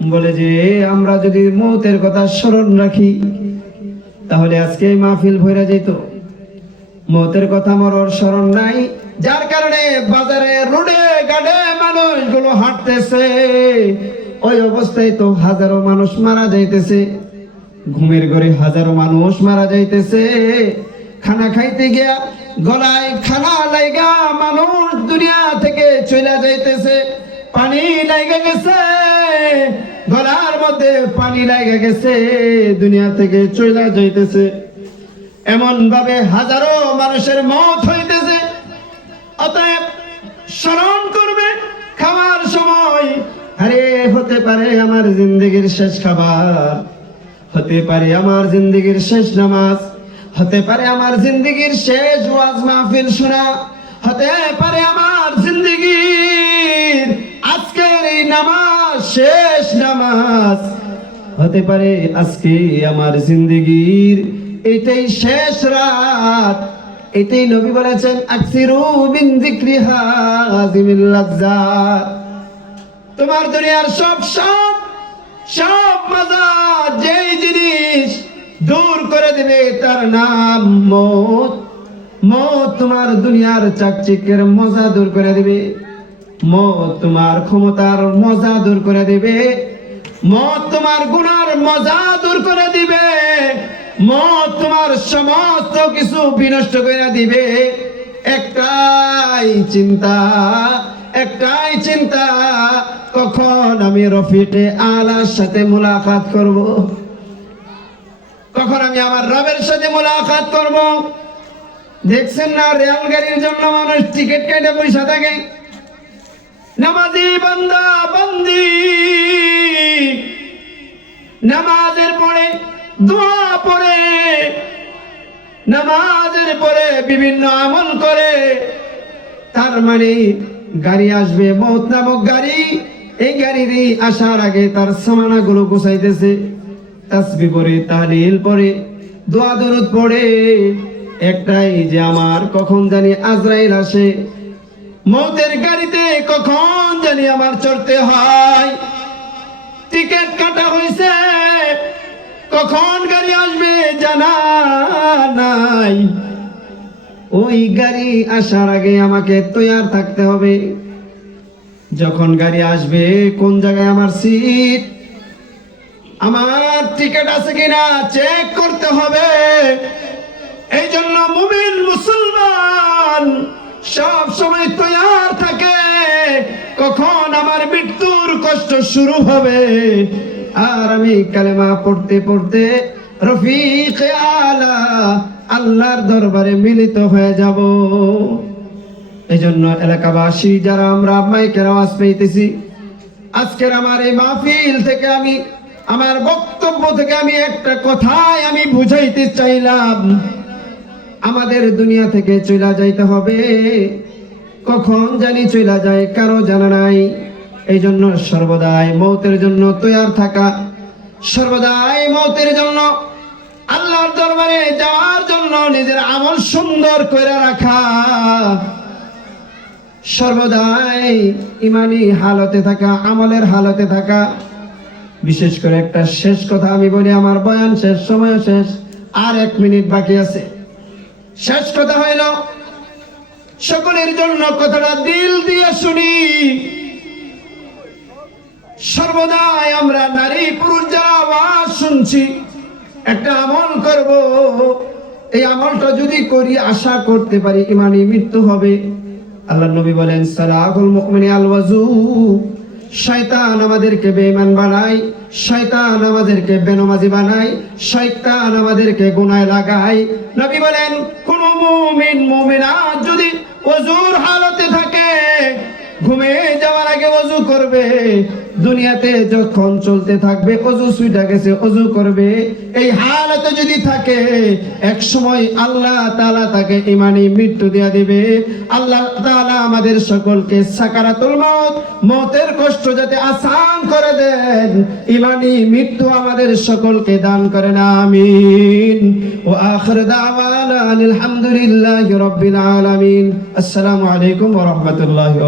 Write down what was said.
বলে যে আমরা যদি মৌতের কথা স্মরণ রাখি, তাহলে আজকে মাহফিল ভইরা যেত মতের কথা মরর স্মরণ নাই, যার কারণে বাজারে রোডে গাড়ে মানুষগুলো হাঁটতেছে। ওই অবস্থায় তো হাজারো মানুষ মারা যাইতেছে। ঘুমের ঘরে হাজারো মানুষ মারা যাইতেছে। খানা খাইতে গিয়া গলায় খানা লাইগা মানুষ দুনিয়া থেকে চলে যাইতেছে। পানি লাইগা গেছে। গলার মধ্যে পানি লাইগা গেছে, দুনিয়া থেকে চলে যাইতেছে। এমন ভাবে হাজারো মানুষের মত হইতেছে। অতএব স্মরণ করবে, খাওয়ার সময়। আরে, হতে পারে আমার জিন্দগির শেষ খাবার। হতে পারে আমার জিন্দগির শেষ নামাজ। হতে পারে আমার জিন্দগির শেষ ওয়াজ মাহফিল শোনা। হতে পারে আমার জিন্দগির আজকের এই নামাজ শেষ নামাজ। হতে পারে আজকে আমার জিন্দগির এটাই শেষ রাত। এটাই নবী বলেছেন, আকসিরু বিন তোমার দুনিয়ার সব সব সব মজা যেই জিনিস দূর করে দিবে তার নাম মত। মত তোমার দুনিয়ার চাকচিকের মজা দূর করে দিবে। মত তোমার ক্ষমতার মজা দূর করে দিবে। মত তোমার গুণার মজা দূর করে দিবে। মত তোমার সমস্ত কিছু বিনষ্ট করে দিবে। একটাই চিন্তা একটাই চিন্তা, কখন আমি রফিকে আলার সাথে মোলাকাত করব? কখন আমি আমার রবের সাথে মোলাকাত করব? দেখছেন না রেল গাড়ির জন্য মানুষ টিকিট কেটে পয়সা থাকে? নামাজি বান্দা, বান্দি। নামাজের পরে দোয়া পড়ে। নামাজের পরে বিভিন্ন আমল করে। তার মানে গাড়ি আসবে, মৌত নামক গাড়ি। এই গাড়ির আসার আগে তার সামানা গুলো গুছাইতেছে। তাসবি পরে, তাহলিল পরে, দোয়া দরুদ পড়ে। একটাই যে আমার কখন জানি আজরাইল আসে। মৌতের গাড়িতে কখন জানি আমার চড়তে হয়। টিকিট কাটা হয়েছে, কখন গাড়ি আসবে জানা নাই। ওই গাড়ি আসার আগে আমাকে তৈয়ার থাকতে হবে। যখন গাড়ি আসবে, কোন জায়গায় আমার সিট? আমার টিকিট আছে কিনা চেক করতে হবে। এই জন্য মুমিন মুসলমান সব সময় তৈয়ার থাকে। কখন আমার মৃত্যুর কষ্ট শুরু হবে? আর আমি কালেমা পড়তে পড়তে রফিক আলা আল্লাহর দরবারে মিলিত হয়ে যাব। এই জন্য এলাকাবাসী, যারা আমরা মাইকের আওয়াজ পেয়েছি আজকের আমার এই মাহফিল থেকে আমি, আমার বক্তব্য থেকে আমি একটা কথাই আমি বুঝাইতে চাইলাম। আমাদের দুনিয়া থেকে চলে যাইতে হবে। কখন জানি চলে যায়, কারও জানা নাই। এই জন্য সর্বদাই মৌতের জন্য তৈয়ার থাকা। সর্বদাই মৌতের জন্য, আল্লাহর দরবারে যাওয়ার জন্য নিজের আমল সুন্দর করে রাখা। সর্বদাই ইমানি হালতে থাকা, আমলের হালতে থাকা। বিশেষ করে একটা শেষ কথা আমি বলি, আমার বয়ান শেষ সময় শেষ, আর এক মিনিট বাকি আছে। শেষ কথা হইল, সকলের জন্য কথাটা দিল দিয়ে শুনি। সর্বদাই আমরা নারী পুরুষ যারা আওয়াজ শুনছি, একটা আমল করব। এই আমলটা যদি করি, আশা করতে পারি ইমানি মৃত্যু হবে। আল্লাহ নবী বলেন, সালাহুল মুকমিনি আল ওয়াজু। শয়তান আমাদেরকে বেঈমান বানায়, শয়তান আমাদেরকে বেনমাজি বানায়, শয়তান আমাদেরকে গুনায় লাগায়। নবী বলেন, কোন মুমিন, মুমিনা যদি ওজুর হালতে থাকে ঘুমে যাওয়ার আগে অজু করবে দুনিয়াতে যখন চলতে থাকবে, অজু সুইটা গেছে, অজু করবে। এই হালতে যদি থাকে, এক সময় আল্লাহ তাআলা তাকে ইমানি মৃত্যু দিয়া দিবে। আল্লাহ তাআলা আমাদের সকলকে সাকারাতুল মউত, মতের কষ্ট যাতে আসান করে দেন। ইমানি মৃত্যু আমাদের সকলকে দান করেন, আমিন। ও আখির দাওয়ানা আলহামদুলিল্লাহি রাব্বিল আলামিন। আসসালামু আলাইকুম ওয়া রাহমাতুল্লাহি